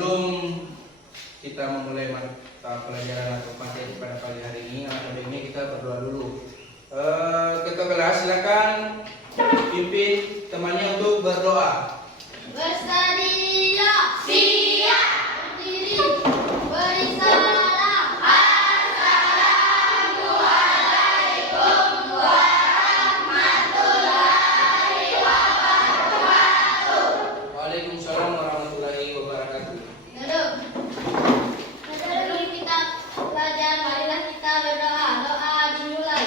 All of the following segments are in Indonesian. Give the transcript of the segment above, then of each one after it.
sebelum kita memulai mata pelajaran atau materi pada pagi hari ini, akademiknya kita berdoa dulu. Ketua kelas silakan pimpin temannya untuk berdoa. Bersedia, siap, berdiri, beri salam. Assalamualaikum warahmatullahi wabarakatuh. Waalaikumsalam warahmatullahi wabarakatuh. Duduk. Sebelum kita belajar, marilah kita berdoa. Doa dimulai.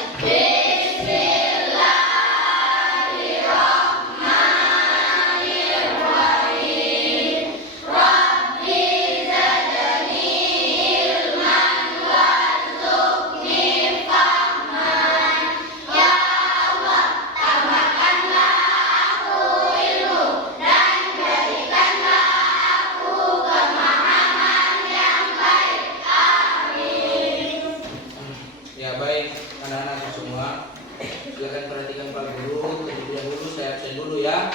Ya baik anak-anak semua, silakan perhatikan Pak Guru. Terlebih dahulu saya absen dulu ya.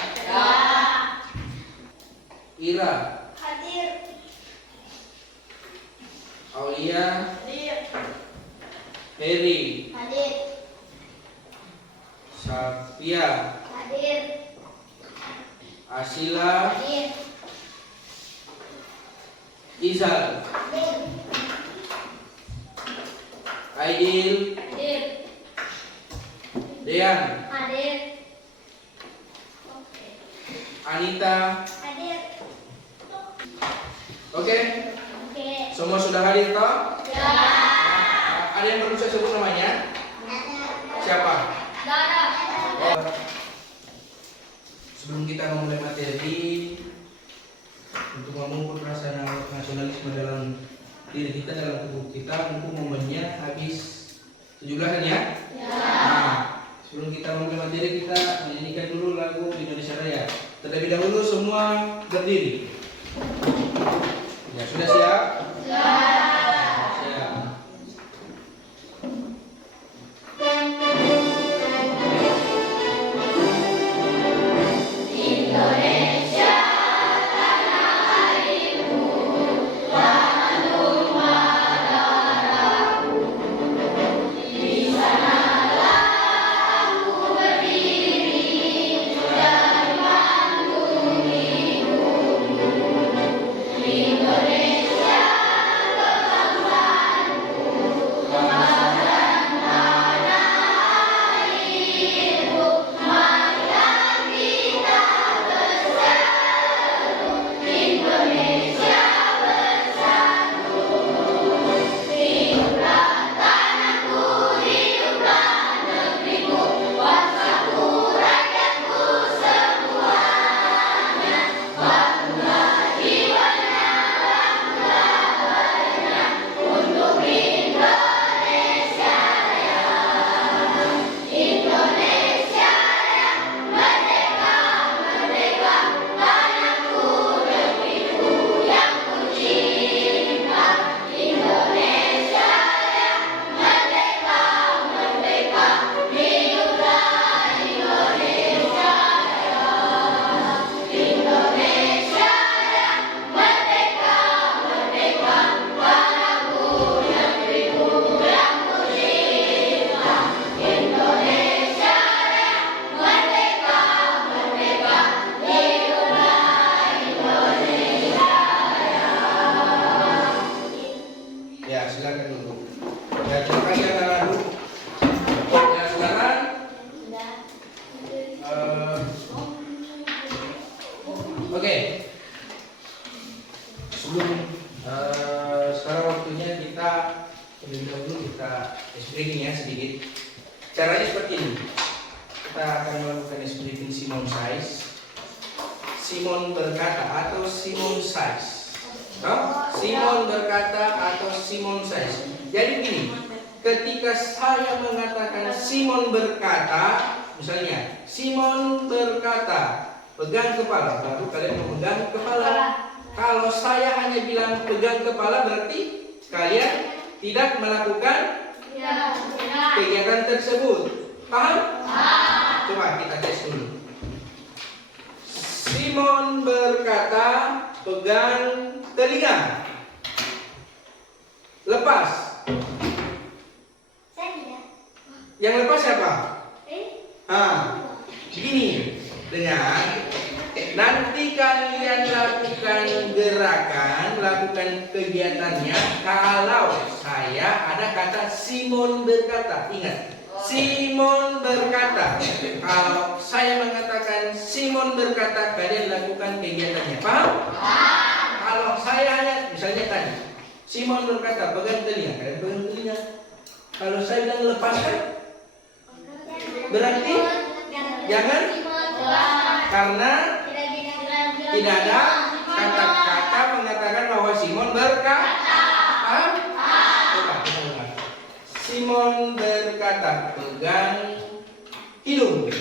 Ira, Hadir. Aulia, Hadir. Heri, Hadir. Safia, Hadir. Asila, Hadir. Izal, Hadir. Aidil, Hadir. Dean, Hadir. Anita. Hadir. Oke, Oke. semua sudah hadir toh? Ya. Ada yang perlu saya sebut namanya? Siapa? Dara. Sebelum kita memulai materi, untuk memupuk rasa nasionalisme dalam diri kita, dalam tubuh kita, untuk momennya habis 17-an ya? Nah, sebelum kita memulai materi, kita menyanyikan dulu lagu Indonesia Raya. Terlebih dahulu semua berdiri. Ya, sudah siap? Siap. Ya, silakan dulu. Ya, terima kasih anak-anak dulu. Ya, silakan. Oke. Sebelum sekarang waktunya kita terlebih dahulu kita explaining ya sedikit. Caranya seperti ini. Kita akan melakukan explaining Simon Says. Simon berkata atau Simon Says. Simon berkata atau Simon Says. Jadi begini, ketika saya mengatakan Simon berkata, misalnya Simon berkata, pegang kepala, baru kalian memegang kepala. Kalau saya hanya bilang pegang kepala, berarti kalian tidak melakukan kegiatan tersebut. Paham? Coba kita tes dulu. Simon berkata, pegang telinga. Lepas. Saya tidak. Yang lepas siapa? Eh? Gini, dengar. Nanti kalian lakukan gerakan, lakukan kegiatannya. Kalau saya ada kata Simon berkata, ingat. Simon berkata. Kalau saya mengatakan Simon berkata, kalian lakukan kegiatannya. Paham? Kalau saya hanya, misalnya tadi, Simon berkata, pegang telinga, kalian pegang telinga. Kalau saya bilang lepaskan, berarti jangan, karena tidak ada kata-kata mengatakan bahwa Simon berkata. Paham? Coba kita ulang. Simon berkata, pegang hidung.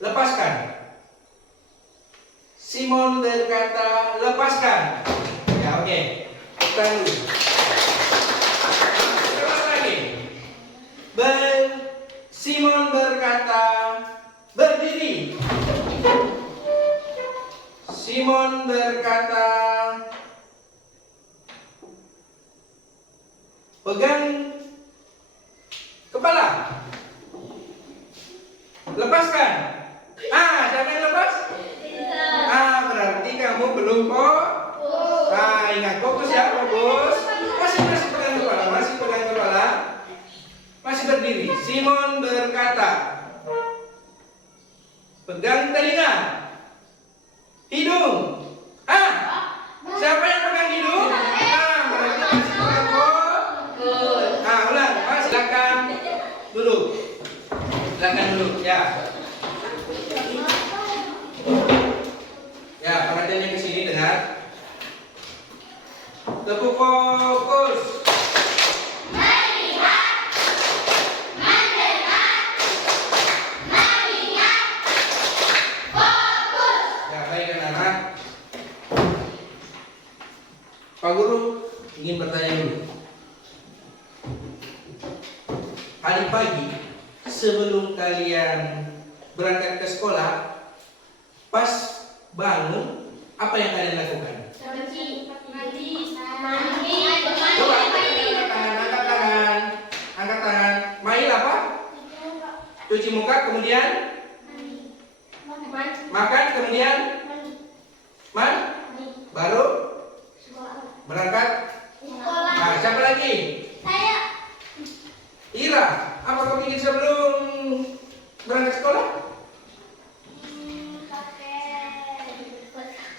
Lepaskan. Simon berkata, lepaskan. Ya, oke. Kita dulu. Terus lagi. Simon berkata, berdiri. Simon berkata, pegang kepala. Lepaskan. Siapa yang lepas? Berarti kamu belum ingat fokus ya, fokus. Masih pegang kepala, masih pegang kepala. Masih berdiri. Simon berkata, pegang telinga. Hidung. Siapa yang pegang hidung? Berarti masih pegang fokus. Ulang. Silakan duduk. Silakan duduk ya. Ya, perhatiannya ke sini, dengar. Tepuk fokus. Ya, baik anak-anak. Pak Guru ingin bertanya dulu. Hari pagi sebelum kalian berangkat ke sekolah, pas bangun, apa yang kalian lakukan? Coba angkat tangan. Mail apa? Cuci muka, kemudian makan, kemudian baru berangkat. Siapa lagi? Saya. Ira, apa kau bikin sebelum berangkat sekolah?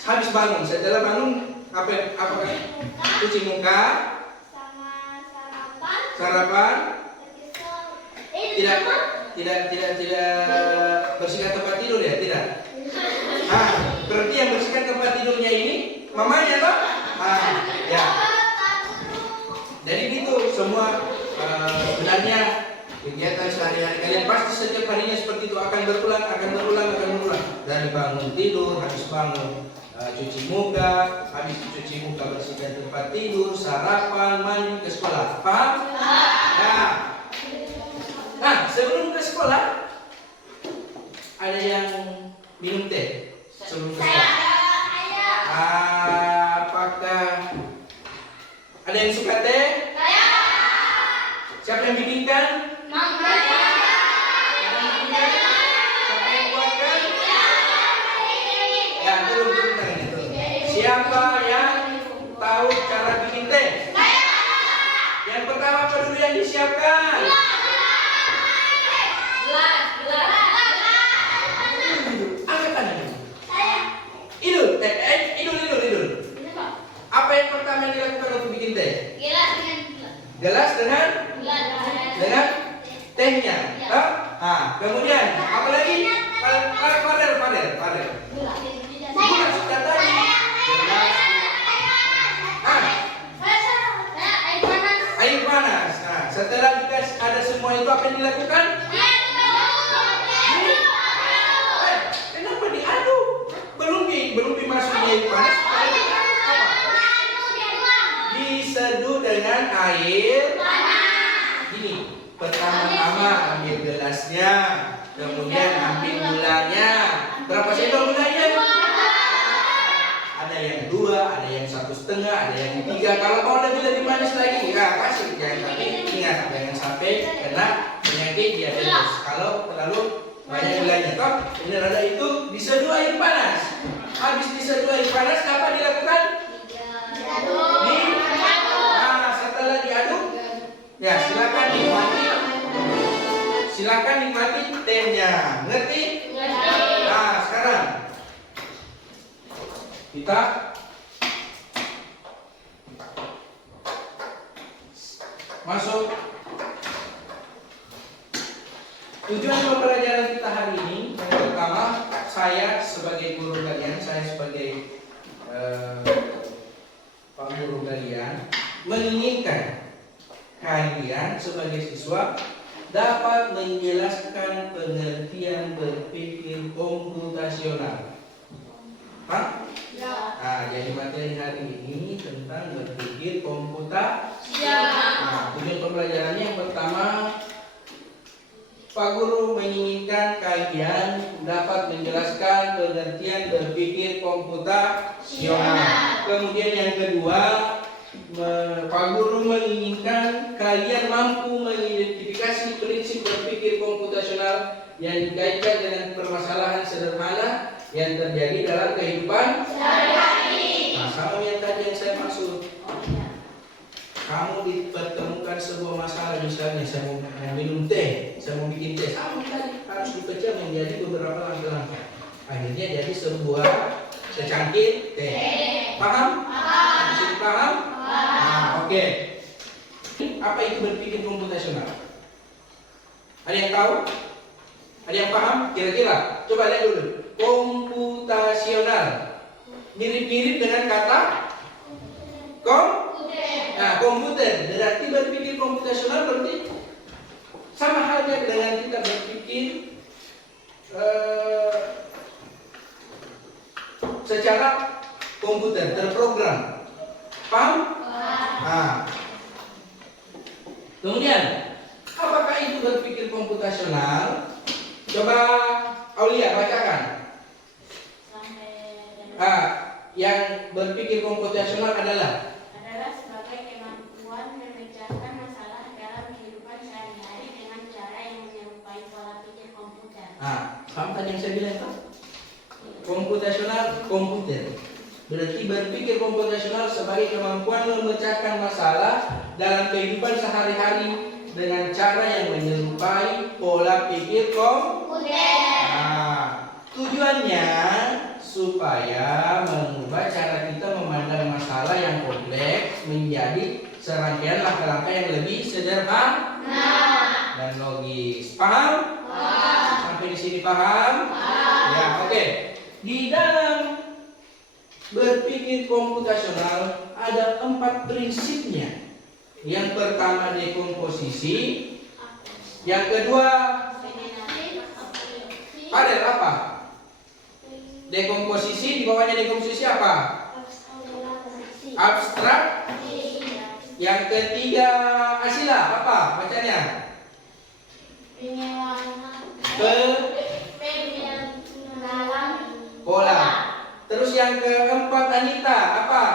Habis bangun, setelah bangun apa cuci muka, sarapan, tidak bersihkan tempat tidur ya, tidak. Berarti yang bersihkan tempat tidurnya ini mamanya toh? Ya. Jadi gitu semua sebenarnya kegiatan sehari-hari kalian pasti setiap harinya seperti itu akan berulang. Dari bangun tidur, habis bangun cuci muka, habis cuci muka bersihkan tempat tidur, sarapan, mandi, ke sekolah. Paham? Ya. Nah, sebelum ke sekolah ada yang minum teh sebelum ke sekolah. Apakah ada yang suka teh? Siapa yang bikinkan? Siapa yang tahu cara bikin teh? Yang pertama apa dulu yang disiapkan? Angkat tangan. Idul. Apa yang pertama yang dilakukan untuk bikin teh? Gelas dengan tehnya. Kemudian apa lagi? Padel. Gula sudah tadi. Air panas. Setelah ada semua itu apa yang dilakukan? Kenapa diaduk? Belum dimasukin air panas. Diseduh dengan air gini. Pertama-tama ambil gelasnya, kemudian ambil gulanya. Berapa sendok gulanya? setengah, ada yang 3. Kalau mau lebih manis lagi, ya kasih. Tapi ingat jangan sampai kena penyakit diabetes. Kalau terlalu banyak gulanya, toh ini rada itu diseduh air panas. Habis diseduh air panas, apa dilakukan? Setelah diaduk, ya silakan nikmati tehnya. Ngerti? Nah, sekarang kita masuk. Tujuan pembelajaran kita hari ini, yang pertama, saya sebagai guru kalian, saya sebagai Pak Guru kalian, menginginkan kalian sebagai siswa dapat menjelaskan pengertian berpikir komputasional. Hah? Ya. Nah, jadi materi hari ini tentang berpikir komputasi. Tujuan pembelajarannya yang pertama, Pak Guru menginginkan kalian dapat menjelaskan pengertian berpikir komputasional. Kemudian yang kedua, Pak Guru menginginkan kalian mampu mengidentifikasi prinsip berpikir komputasional yang dikaitkan dengan permasalahan sederhana yang terjadi dalam kehidupan sehari-hari. Nah, sama yang tadi yang saya maksud. Kamu dipertemukan sebuah masalah, misalnya saya mau minum teh, saya mau bikin teh, sama tadi harus dipecah menjadi beberapa langkah-langkah. Akhirnya jadi sebuah secangkir teh. Paham? Masih paham? Nah, oke. Apa itu berpikir komputasional? Ada yang tahu? Ada yang paham? Kira-kira? Coba lihat dulu. Komputasional. Mirip-mirip dengan kata komputer. Berarti berpikir komputasional berarti sama halnya dengan kita berpikir secara komputer, terprogram. Paham? Nah. Kemudian, apakah itu berpikir komputasional? Coba Aulia bacakan. Yang berpikir komputasional adalah sebagai kemampuan memecahkan masalah dalam kehidupan sehari-hari dengan cara yang menyerupai pola pikir komputer. Paham tadi yang saya bilang itu? Komputasional, komputer. Berarti berpikir komputasional sebagai kemampuan memecahkan masalah dalam kehidupan sehari-hari dengan cara yang menyerupai pola pikir komputer. Tujuannya supaya mengubah cara kita memandang masalah yang kompleks menjadi serangkaian langkah-langkah yang lebih sederhana dan logis. Paham? Sampai di sini paham? Ya, oke. Di dalam berpikir komputasional ada 4 prinsipnya. Yang pertama dekomposisi, yang kedua apa? Dekomposisi, di bawahnya dekomposisi apa? Abstrak. Yang ketiga asila, apa bacanya? Pola. Terus yang keempat Anita, apa?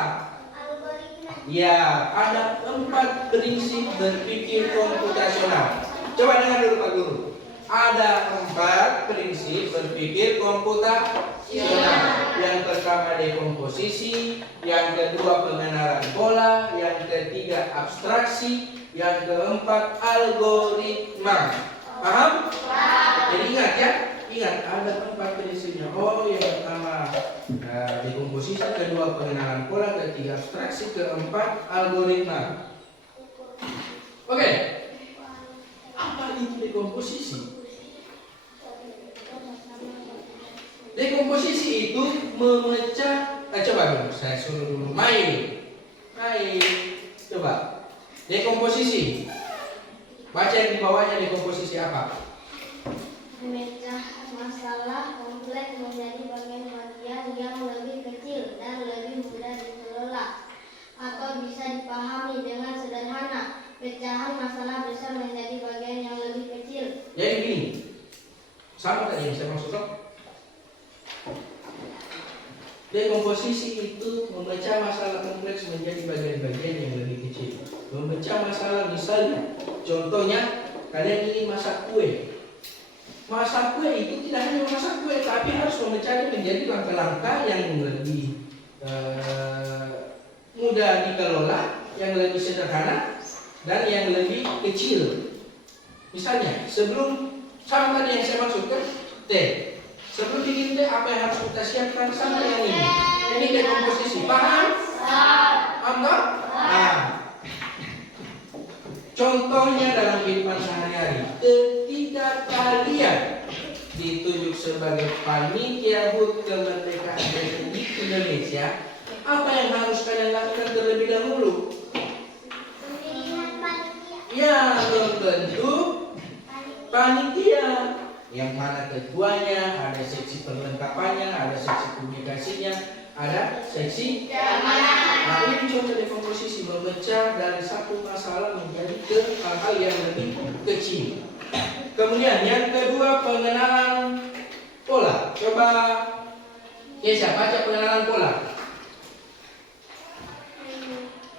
Ya, ada 4 prinsip berpikir komputasional. Coba dengar dulu Pak Guru. Ada 4 prinsip berpikir komputasional. Yang pertama dekomposisi, yang kedua pengenalan pola, yang ketiga abstraksi, yang keempat algoritma. Paham? Jadi ingat ya, ingat ada 4 prinsipnya. Yang pertama dekomposisi, kedua pengenalan pola, ketiga abstraksi, keempat algoritma. Oke. Apa itu dekomposisi? Dekomposisi itu memecah. Coba dulu, saya suruh dulu main. Coba. Dekomposisi. Baca yang di bawahnya, dekomposisi apa? Memecah masalah kompleks menjadi bagian-bagian yang lebih kecil dan lebih mudah dikelola atau bisa dipahami dengan sederhana. Pecahan masalah besar menjadi bagian yang lebih kecil. Jadi gini, sama tadi yang saya maksud. Dekomposisi komposisi itu memecah masalah kompleks menjadi bagian-bagian yang lebih kecil. Memecah masalah misalnya, contohnya kalian ingin masak kue. Masak kue itu tidak hanya masak kue, tapi harus memecahnya menjadi langkah-langkah yang lebih mudah dikelola, yang lebih sederhana, dan yang lebih kecil. Misalnya, sebelum sama tadi yang saya maksudkan, teh. Sebelum bikin teh, apa yang harus kita siapkan sama yang ini? Ini teh komposisi. Paham? Paham tak? Nah, contohnya dalam kehidupan sehari-hari, ketika kalian ditunjuk sebagai panitia HUT kemerdekaan Republik Indonesia, apa yang harus kalian lakukan terlebih dahulu? Pemilihan panitia. Ya, tentu panitia. Yang mana ketuanya, ada seksi perlengkapannya, ada seksi komunikasinya, ada seksi keamanan. Nah, ini contoh dekomposisi, memecah dari satu masalah menjadi ke hal-hal yang lebih kecil. Kemudian yang kedua, pengenalan pola. Coba Kesha baca pengenalan pola.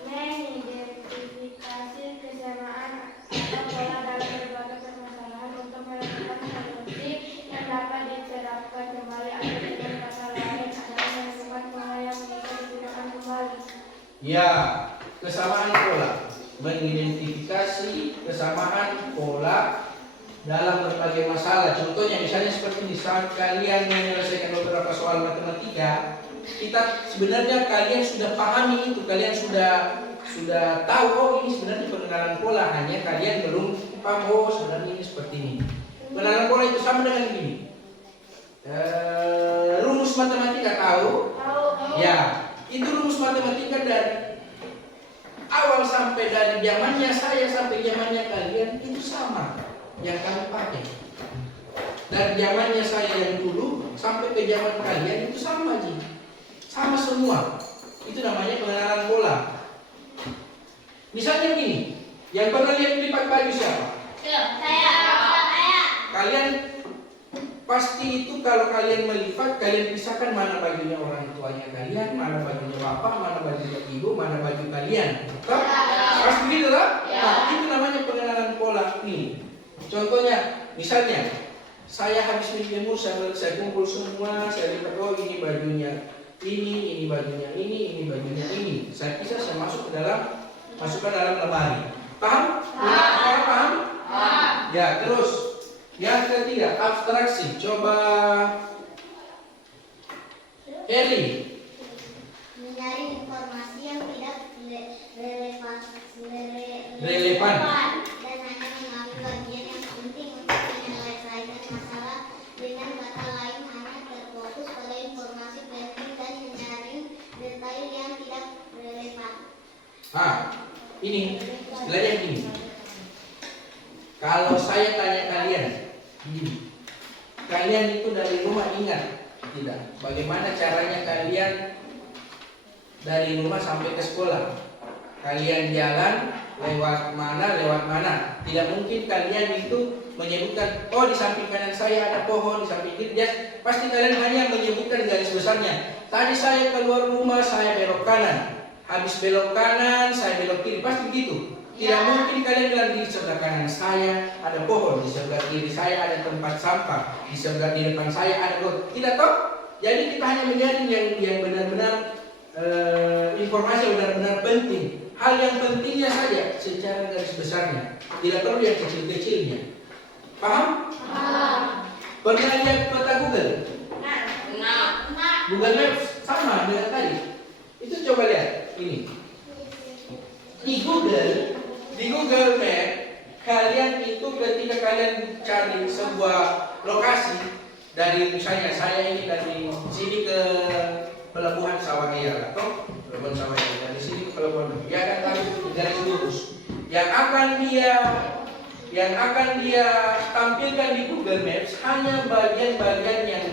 Mengidentifikasi kesamaan atau pola dalam berbagai permasalahan untuk melakukan solusi yang dapat diterapkan kembali atau dengan kata lain adalah menemukan pola yang bisa digunakan kembali. Ya, kesamaan pola. Mengidentifikasi kesamaan pola dalam berbagai masalah. Contohnya misalnya seperti saat kalian menyelesaikan beberapa soal matematika, kita sebenarnya kalian sudah pahami itu, kalian sudah tahu oh ini sebenarnya pengenalan pola, hanya kalian belum paham oh sebenarnya ini seperti ini. Pengenalan pola itu sama dengan gini. Rumus matematika tahu? Ya, itu rumus matematika dari awal sampai dari zamannya saya sampai zamannya kalian itu sama yang kami pakai. Dari zamannya saya yang dulu sampai ke zaman kalian itu sama Ji. Sama semua. Itu namanya pengenalan pola. Misalnya gini, yang pernah lihat lipat baju siapa? Saya. Kalian pasti itu kalau kalian melipat, kalian pisahkan mana bajunya orang tuanya kalian, mana bajunya bapak, mana bajunya ibu, mana baju kalian. Betul? Pasti begitu lah? Nah, itu namanya pengenalan pola nih. Contohnya, misalnya saya habis minum saya kumpul semua, saya lihat oh ini bajunya ini bajunya ini bajunya ini. Saya pisah, saya masukkan dalam lemari. Paham? Paham? Ya, terus yang ketiga, abstraksi. Coba Heri. Mencari informasi yang tidak Relevan. dan hanya mengambil bagian yang penting untuk menyelesaikan masalah. Dengan kata lain, hanya terfokus pada informasi penting dan menyaring detail yang tidak relevan. Ini istilahnya gini. Kalau saya tanya kalian, gini, kalian itu dari rumah ingat tidak? Bagaimana caranya kalian dari rumah sampai ke sekolah? Kalian jalan lewat mana? Tidak mungkin kalian itu menyebutkan, oh di samping kanan saya ada pohon, di samping kiri dia. Pasti kalian hanya menyebutkan garis besarnya. Tadi saya keluar rumah, saya belok kanan. Habis belok kanan, saya belok kiri. Pasti begitu. Tidak mungkin kalian bilang di sebelah kanan saya ada pohon, di sebelah kiri saya ada tempat sampah, di sebelah di depan saya ada got. Tidak toh? Jadi kita hanya menyaring yang benar-benar informasi yang benar-benar penting. Hal yang pentingnya saja secara garis besarnya. Tidak perlu yang kecil-kecilnya. Paham? Pernah lihat peta Google? Google Maps sama dengan tadi. Itu coba lihat ini. Di Google Map, kalian itu ketika kalian cari sebuah lokasi dari misalnya saya ini dari sini ke Pelabuhan Sawahaya atau Pelabuhan Sawahaya dari sini ke Pelabuhan, dia akan taruh garis lurus. Yang akan dia tampilkan di Google Maps hanya bagian-bagian yang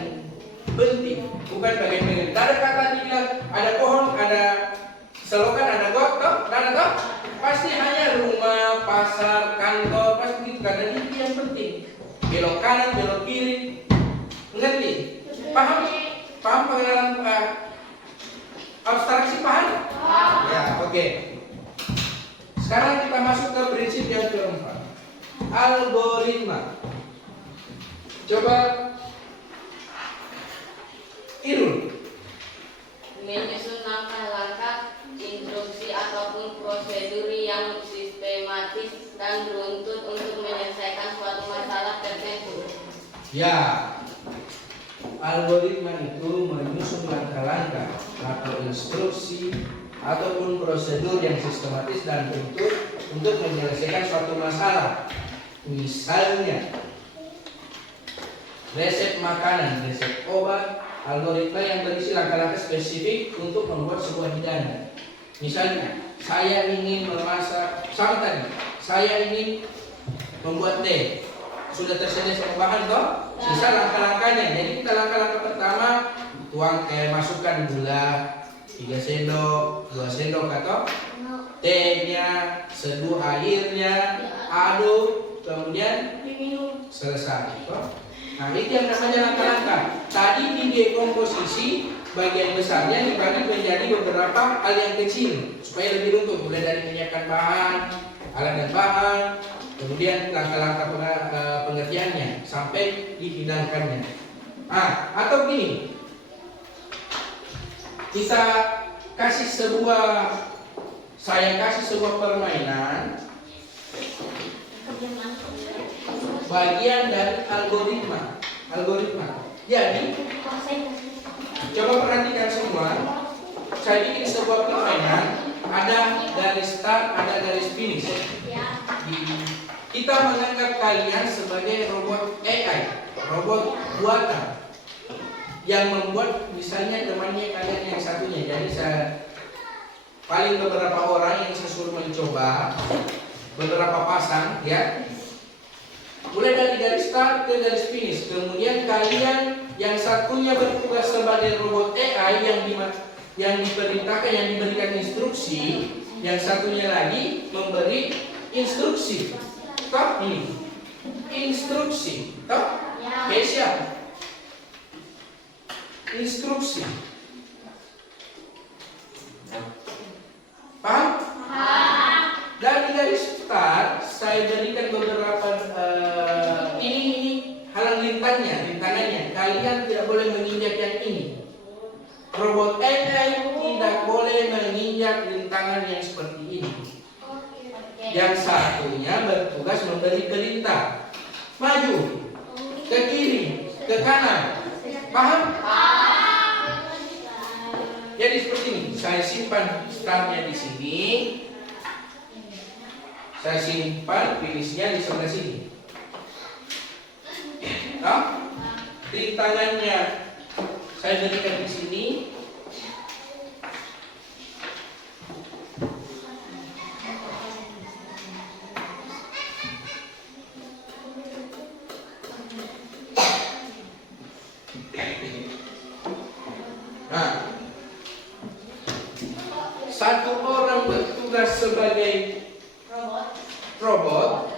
penting, bukan bagian-bagian. Tidak ada kata dibilang ada pohon, ada selokan, ada got, ada pasti hanya rumah, pasar, kantor, pasti begitu karena ini yang penting. Belok kanan, belok kiri, mengerti? Paham pengenalan Abstraksi paham? Ya, oke. Sekarang kita masuk ke prinsip yang keempat. Algoritma. Coba Irul. Menyusun langkah-langkah, instruksi ataupun prosedur yang sistematis dan beruntut untuk menyelesaikan suatu masalah tertentu. Ya, algoritma itu menyusun langkah-langkah atau instruksi ataupun prosedur yang sistematis dan beruntut untuk menyelesaikan suatu masalah. Misalnya, resep makanan, resep obat, algoritma yang berisi langkah-langkah spesifik untuk membuat sebuah hidangan. Misalnya, saya ingin memasak, sama tadi, saya ingin membuat teh. Sudah tersedia semua bahan toh? Sisa langkah-langkahnya. Jadi kita langkah-langkah pertama, masukkan gula 3 sendok, 2 sendok atau tehnya, seduh airnya, aduk, kemudian selesai toh? Nah, itu yang namanya langkah-langkah. Tadi di dekomposisi bagian besarnya dibagi menjadi beberapa hal yang kecil supaya lebih runtut, mulai dari menyiapkan bahan, alat dan bahan, kemudian langkah-langkah pengerjaannya sampai dihidangkannya. Atau gini, saya kasih sebuah permainan bagian dari algoritma. Jadi, coba perhatikan semua. Saya bikin sebuah permainan, ada garis start, ada garis finish. Kita menganggap kalian sebagai robot AI, robot buatan yang membuat misalnya temannya kalian yang satunya. Jadi saya paling beberapa orang yang saya suruh mencoba beberapa pasang, ya. Mulai dari garis start ke garis finish. Kemudian kalian yang satunya bertugas sebagai robot AI yang diperintahkan, yang diberikan instruksi, yang satunya lagi memberi instruksi. Toh ini instruksi, toh? Siap. Instruksi. Paham? Dari garis start saya berikan beberapa ini halang rintangannya. Kalian tidak boleh menginjak yang ini. Robot AI tidak boleh menginjak rintangan yang seperti ini. Yang satunya bertugas memberi perintah, maju, ke kiri, ke kanan. Paham? Jadi seperti ini. Saya simpan startnya di sini. Saya simpan finishnya di sebelah sini. Rintangannya saya berikan di sini. Satu orang bertugas sebagai robot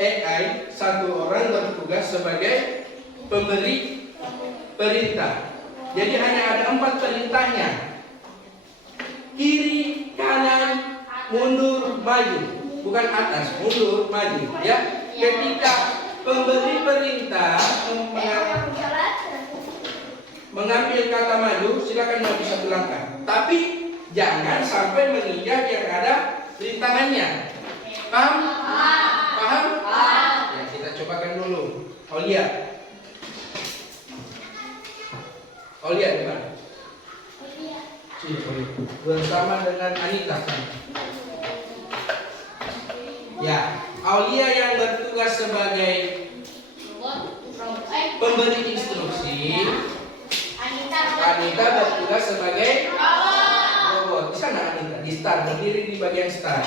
AI, satu orang bertugas sebagai pemberi perintah. Jadi hanya ada 4 perintahnya: kiri, kanan, mundur, maju. Bukan atas, mundur, maju. Ya, ketika pemberi perintah mengambil kata maju, silakan maju 1 langkah. Tapi jangan sampai menginjak yang ada rintangannya. Paham? Paham? Ya, kita cobakan dulu. Aulia di mana? Bersama dengan Anita kan? Ya, Aulia yang bertugas sebagai pemberi instruksi. Anita bertugas sebagai robot. Di sana Anita, di start, berdiri di bagian start.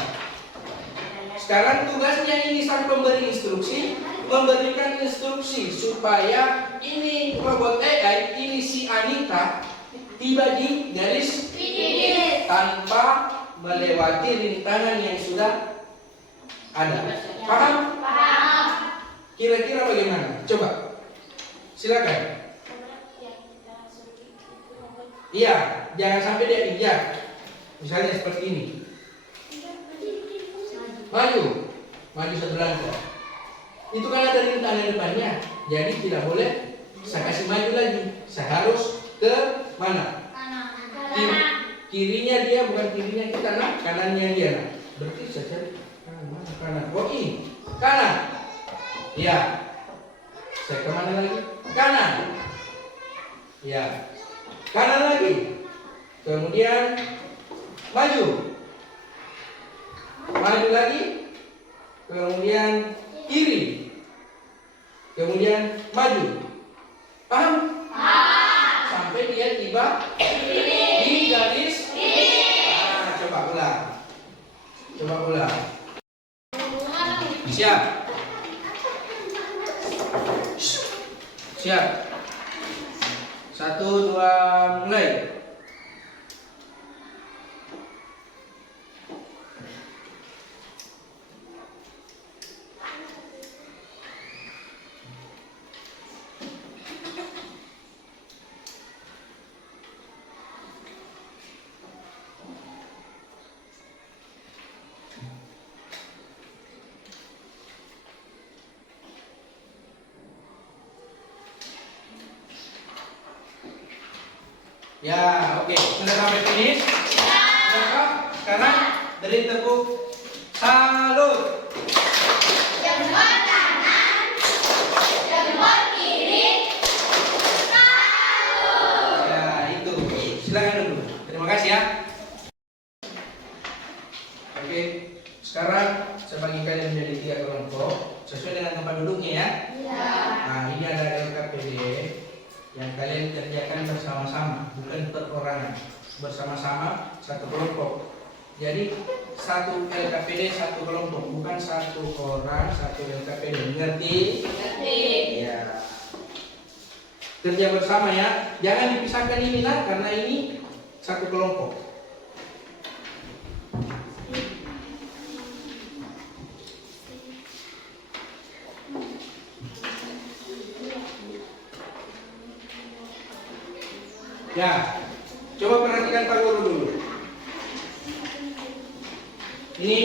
Sekarang tugasnya ini sang pemberi instruksi, memberikan instruksi supaya ini robot AI, ini si Anita tiba di garis finish tanpa melewati rintangan yang sudah ada. Paham? Paham. Kira-kira bagaimana? Coba, silakan. Iya, jangan sampai dia injak. Misalnya seperti ini. Maju satu langkah. Itu kan ada rintangan depannya. Jadi tidak boleh saya kasih maju lagi. Saya harus ke mana? Kirinya dia, bukan kirinya kita, nah. Kanannya dia, nah. Berarti saya cari kanan. Oh ini, kanan. Ya. Saya kemana lagi? Kanan. Ya. Kanan lagi. Kemudian maju. Maju lagi. Kemudian kiri. Kemudian maju. Paham? Sampai dia tiba di garis. Coba ulang. Siap. Siap. 1, 2, mulai. Ya, oke. Sudah sampai finish? Sudah kah? Sekarang dari tepuk salut. Jempol kanan, jempol kiri, salut. Ya, itu. Silakan dulu. Terima kasih ya. Oke. Sekarang saya bagi kalian menjadi 3 kelompok sesuai dengan tempat duduknya ya. Nah, ini ada LKPD yang kalian kerjakan bersama-sama, bukan perorangan, bersama-sama satu kelompok. Jadi satu LKPD satu kelompok, bukan satu orang satu LKPD. Ngerti? Ya. Kerja bersama ya, jangan dipisahkan ini lah, karena ini satu kelompok. Ya, coba perhatikan Pak Guru dulu. Ini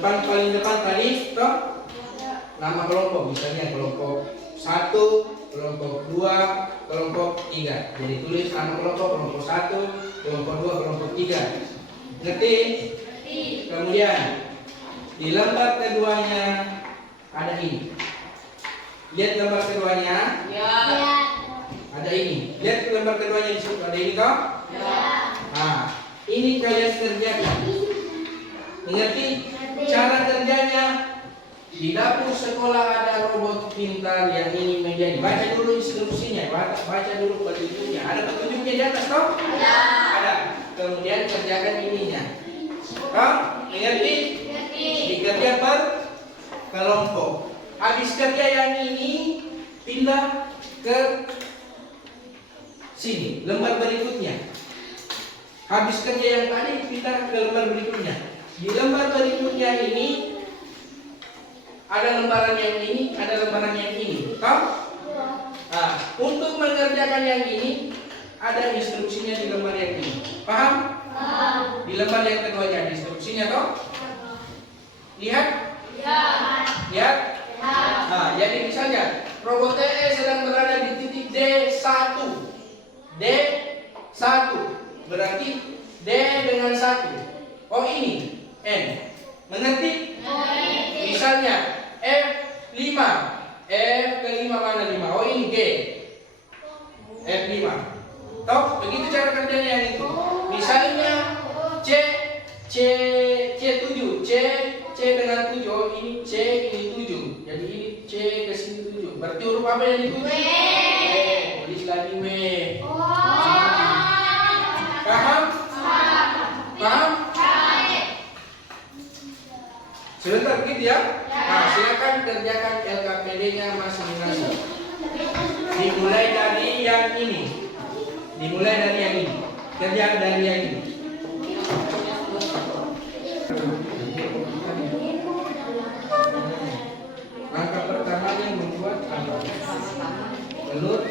paling depan tadi, toh? Nama kelompok, misalnya kelompok 1, kelompok 2, kelompok 3. Jadi tulis nama kelompok 1, kelompok 2, kelompok 3. Ngerti? Kemudian di lembar keduanya ada ini. Lihat lembar keduanya. Ada ini. Lihat lembar keduanya di situ ada ini toh? Nah, ini kalian kerjakan. Mengerti? Cara kerjanya di dapur sekolah ada robot pintar yang ini menjadi. Baca dulu instruksinya, baca dulu petunjuknya. Ada petunjuknya di atas toh? Ada. Kemudian kerjakan ininya. Toh? Mengerti? Dikerja per kelompok. Habis kerja yang ini pindah ke sini, lembar berikutnya. Habis kerja yang tadi, kita ke lembar berikutnya. Di lembar berikutnya ini ada lembaran yang ini, ada lembaran yang ini. Tahu? Nah, untuk mengerjakan yang ini ada instruksinya di lembar yang ini. Paham? Di lembar yang kedua ada instruksinya toh? Lihat? Lihat? Nah, jadi misalnya robot TE sedang berada di titik D1. D1 berarti D dengan 1. Oh ini N. Mengerti? Misalnya F5. F ke-5 mana 5? Oh ini G. F5. Tahu? Begitu cara kerjanya yang itu. Misalnya C7. C dengan 7. Oh ini C, ini 7. Jadi ini C ke sini 7. Berarti huruf apa yang itu? Tulis lagi W. Paham? Paham? Sebentar begitu ya. Nah, silakan kerjakan LKPD-nya masing-masing. Dimulai dari yang ini. Kerja dari yang ini. Langkah pertamanya membuat apa? Belut.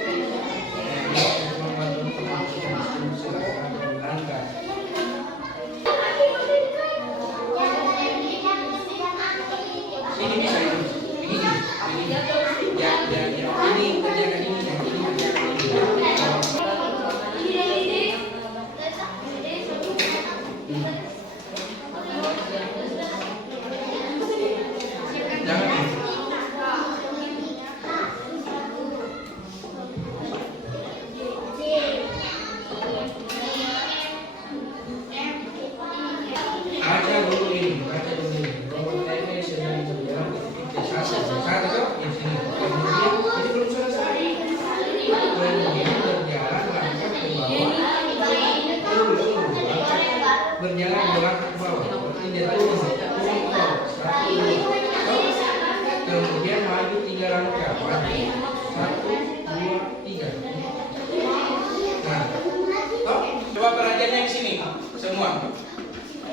perhatiannya di sini semua.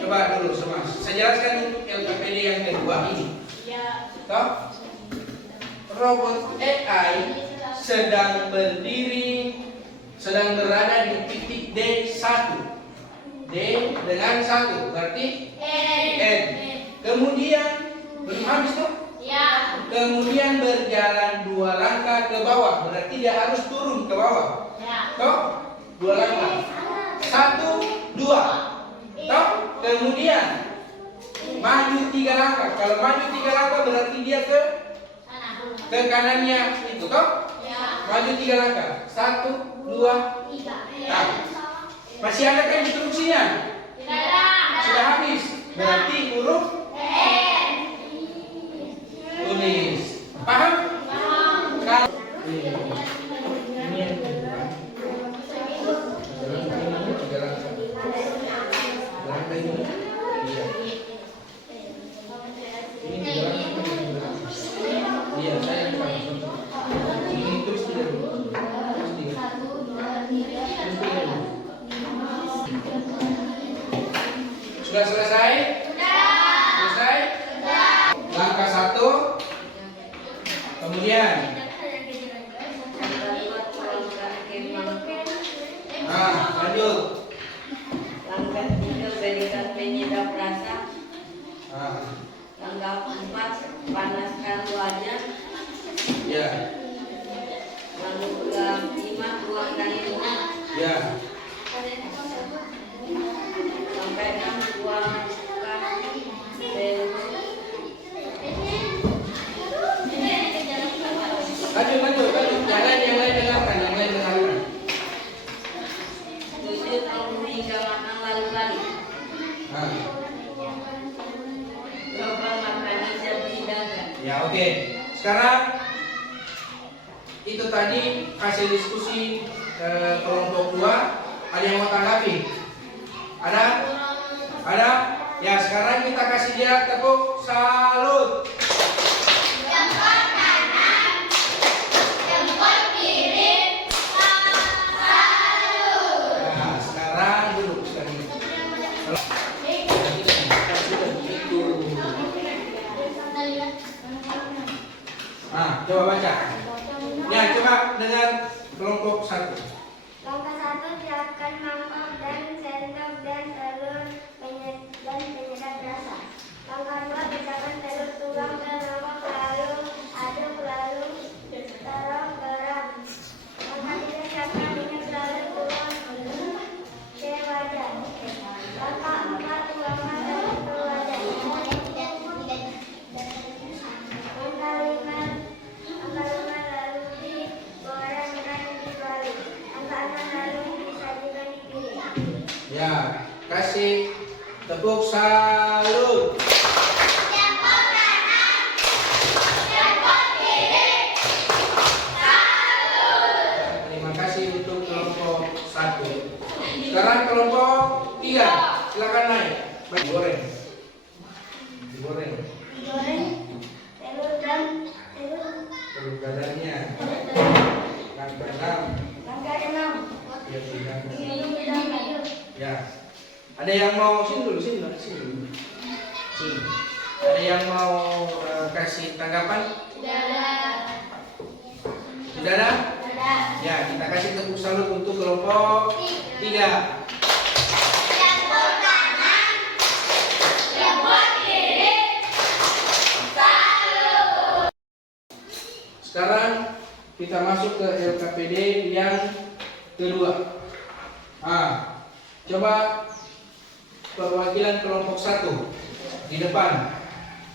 Coba dulu semua. Saya jelaskan untuk LKPD yang kedua ini. Toh? Robot AI sedang berada di titik D1. D dengan 1 berarti N. Kemudian belum habis tuh. Kemudian berjalan 2 langkah ke bawah, berarti dia harus turun ke bawah. Toh? 2 langkah. 1, 2. Toh? Kemudian maju 3 langkah. Kalau maju 3 langkah berarti dia ke kanannya itu toh? Maju 3 langkah. 1, 2, 3. Nah, masih ada kan instruksinya? Sudah habis. Berarti huruf tulis. Paham? Kalau ini yang kedua. Langkah ini. Iya. Ini iya, saya yang paling. Ini terus tidak dulu. Terus tidak. Sudah selesai? Selesai? Langkah 1. Kemudian lanjut. Langkah 3 berikan penyedap rasa. Langkah 4 panaskan wajah. Ya. Langkah 5 tuangkan minyak. Ya. Sampai 6 tuangkan bensin. Lanjut. Yang lain dengarkan. 7 tunggu hingga makan lalu lari. Coba makan siap dihidangkan. Ya, oke. Sekarang itu tadi hasil diskusi kelompok 2. Ada yang mau tanggapi? Ada? Ya, sekarang kita kasih dia tepuk salut. Nah, sekarang duduk sekali. Coba baca. Ya, coba dengan kelompok 1. Langkah 1, siapkan mangkok dan sendok dan telur dan penyedap rasa. Langkah 2, pisahkan telur tuang ke mangkok lalu aduk lalu taruh garam. Langkah 3, siapkan minyak lalu tuang ke wajan. Langkah 4, tuangkan telur ke wajan. Langkah 5 lalu digoreng dan dibalik. Langkah 6 lalu disajikan di piring. Ya, kasih tepuk salut. Terima kasih untuk kelompok 1. Sekarang kelompok 3. Silakan naik. Digoreng. Digoreng telur Telur dadarnya. Langkah 6. Langkah 6. Ya, sudah. Minum. Ya. Ada yang mau sini dulu. Sini. Ada yang mau kasih tanggapan? Tidak ada? Ya, kita kasih tepuk salut untuk kelompok 3. Sekarang kita masuk ke LKPD yang kedua. Coba perwakilan kelompok 1 di depan.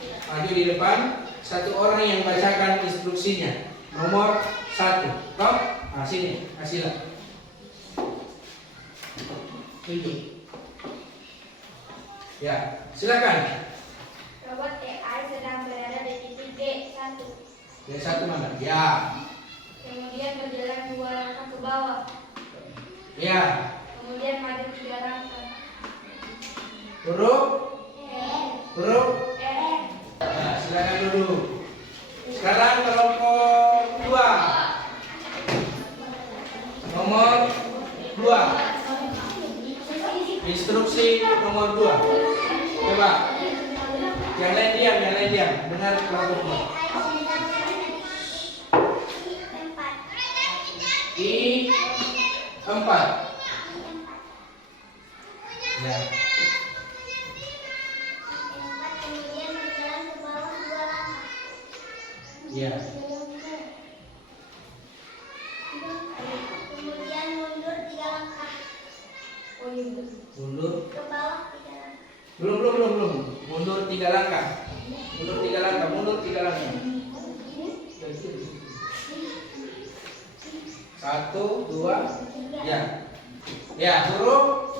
Maju di depan, 1 orang yang bacakan instruksinya. Nomor 1. Toh? Sini, kasihlah. Tunjuk. Ya, silakan. Robot AI sedang berada di titik D1. D1 mana? Ya. Kemudian berjalan 2 langkah ke bawah. Ya. Kemudian maju 3 langkah. Huruf? Huruf? N. Nah, silakan duduk. Sekarang kelompok 2. Nomor 2. Instruksi nomor 2. Coba. Yang lain diam. Dengar kelompoknya. I4. Ya. Kemudian berjalan ke bawah 2 langkah. Ya. Kemudian mundur 3 langkah. Mundur. Ke bawah 3 langkah. Belum. Mundur 3 langkah. Mundur 3 langkah. 1, 2, ya. Ya, huruf.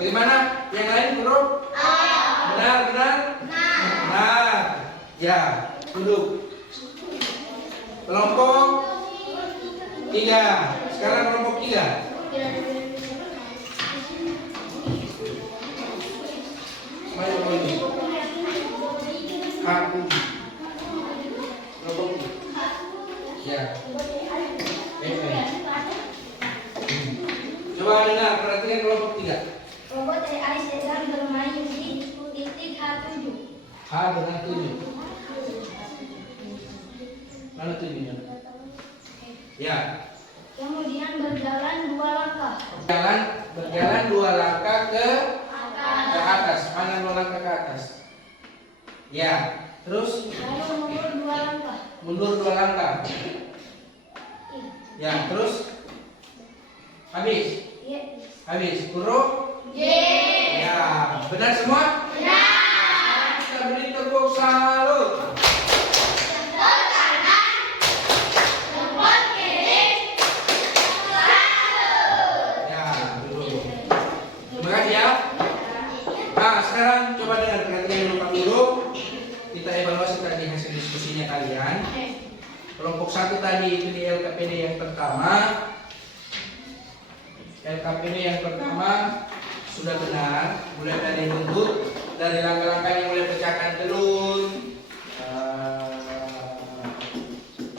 Bagaimana? Yang lain huruf? Benar. Ya, duduk. Kelompok 3. Sekarang kelompok 3. Maju ini. Aku. Kelompok 3. Ya. Coba dengar, perhatikan kelompok 3. Robot dari Alis sedang bermain di titik H7. H dengan 7. Mana 7-nya? Ya. Kemudian berjalan 2 langkah. Berjalan 2 langkah ke atas. Mana 2 langkah ke atas? Ya. Terus Lalu mundur 2 langkah. mundur 2 langkah. Ya, terus habis. Habis. Huruf ya. Benar semua? Benar. Kita beri tepuk salut. Ya, dulu. Terima kasih ya. Nah, sekarang coba dengar perhatian lupa dulu. Kita evaluasi tadi hasil diskusinya kalian. Kelompok 1 tadi itu di LKPD yang pertama. LKPD yang pertama sudah benar, mulai dari bentuk, dari langkah-langkah yang mulai pecahkan telur,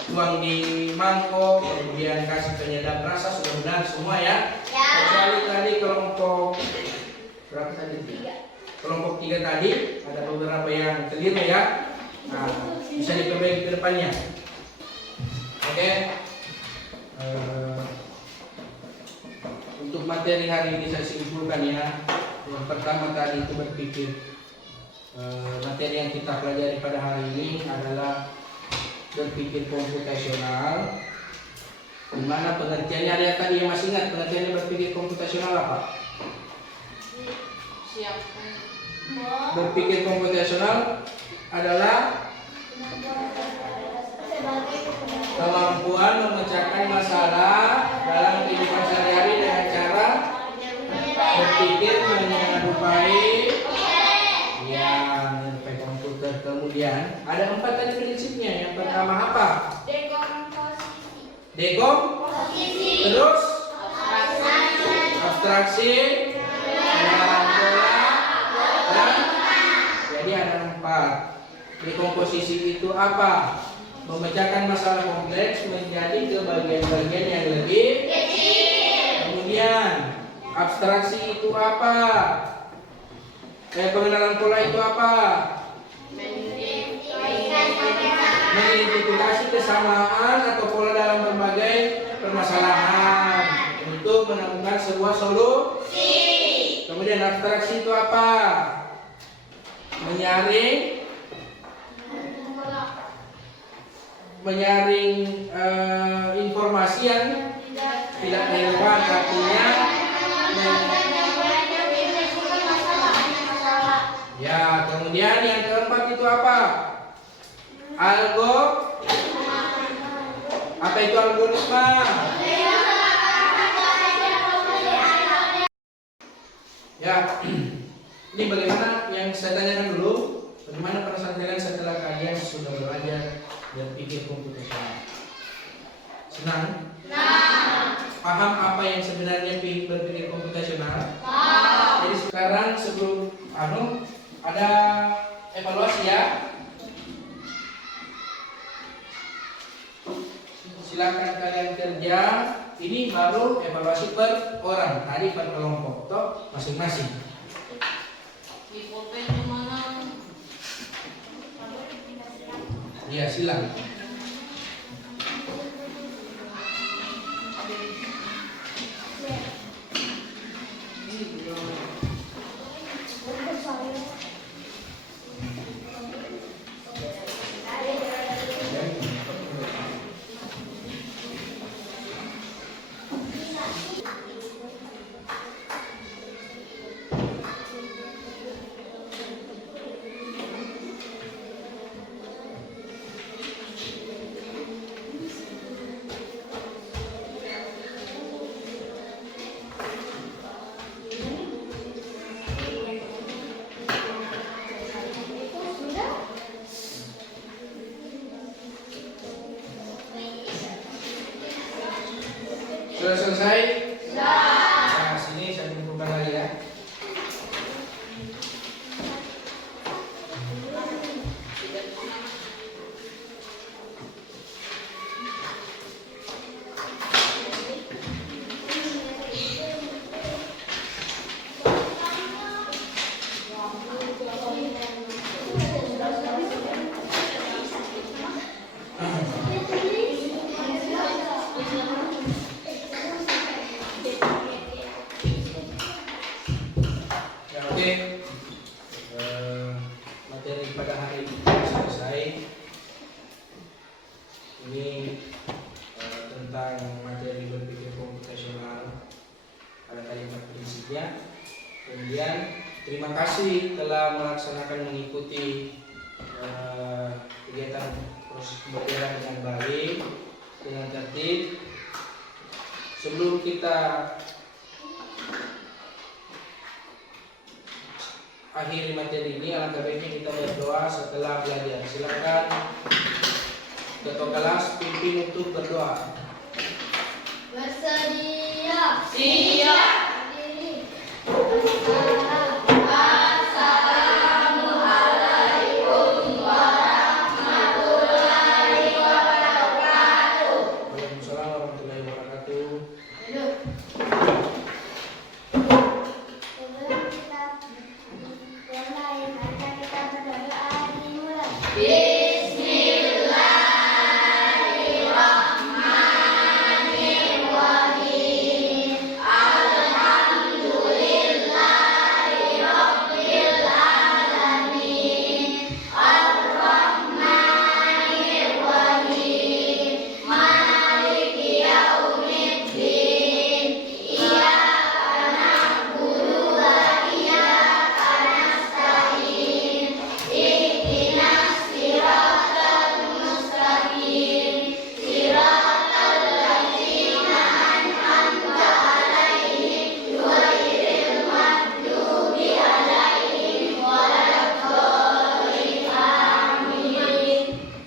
tuang di mangkok, kemudian kasih penyedap rasa, sudah benar semua ya. Kecuali tadi kelompok berapa tadi? Kelompok 3 tadi ada beberapa yang keliru ya. Nah, bisa diperbaiki ke depannya. Oke. Untuk materi hari ini saya simpulkan ya. Yang pertama tadi itu berpikir materi yang kita pelajari pada hari ini adalah berpikir komputasional. Di mana pengertiannya ada yang tadi yang masih ingat pengertiannya berpikir komputasional apa? Siap. Berpikir komputasional adalah kemampuan memecahkan masalah dalam kehidupan sehari-hari dengan cara berpikir menyerupai menyerupai komputer. Kemudian ada 4 tadi prinsipnya. Yang pertama apa? Dekomposisi. Terus abstraksi, pengenalan pola, dan jadi ada 4. Dekomposisi itu apa? Memecahkan masalah kompleks menjadi ke bagian-bagian yang lebih kecil. Kemudian abstraksi itu apa? Pengenalan pola itu apa? Mengidentifikasi kesamaan atau pola dalam berbagai permasalahan untuk menemukan sebuah solusi. Kemudian abstraksi itu apa? Menyaring informasi yang tidak relevan, artinya ya. Kemudian yang keempat itu apa? Apa itu algoritma? Ya, ini bagaimana yang saya tanyakan dulu? Bagaimana perasaan kalian setelah kalian sudah belajar berpikir komputasional? Senang? Paham apa yang sebenarnya berpikir komputasional? Jadi sekarang sebelum ada evaluasi ya. Silakan kalian kerja ini baru evaluasi per orang, tadi per kelompok toh masing-masing. Di pulpen di mana? Iya, silang. Sudah selesai? Nah, sini saya kumpulkan lagi ya. Ya, oke. Materi pada hari ini selesai. Ini tentang materi berpikir komputasional, ada kalimat prinsipnya. Kemudian terima kasih telah melaksanakan mengikuti kegiatan proses pembelajaran dengan baik, dengan tertib. Sebelum kita akhiri materi ini, alangkah baiknya kita berdoa setelah belajar. Silakan ketua kelas pimpin untuk berdoa. Bersedia. Siap. Berdiri. Waalaikumsalam warahmatullahi wabarakatuh. Duduk. Sebelum kita mulai, marilah kita berdoa dimulai.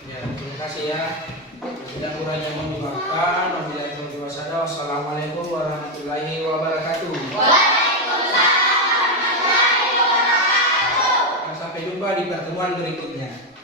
Ya, terima kasih ya. Tidak kurangnya mohon dimaafkan. Wabillahi taufiq wasadaq. Wassalamualaikum warahmatullahi wabarakatuh. Waalaikumsalam warahmatullahi wabarakatuh. Sampai jumpa di pertemuan berikutnya.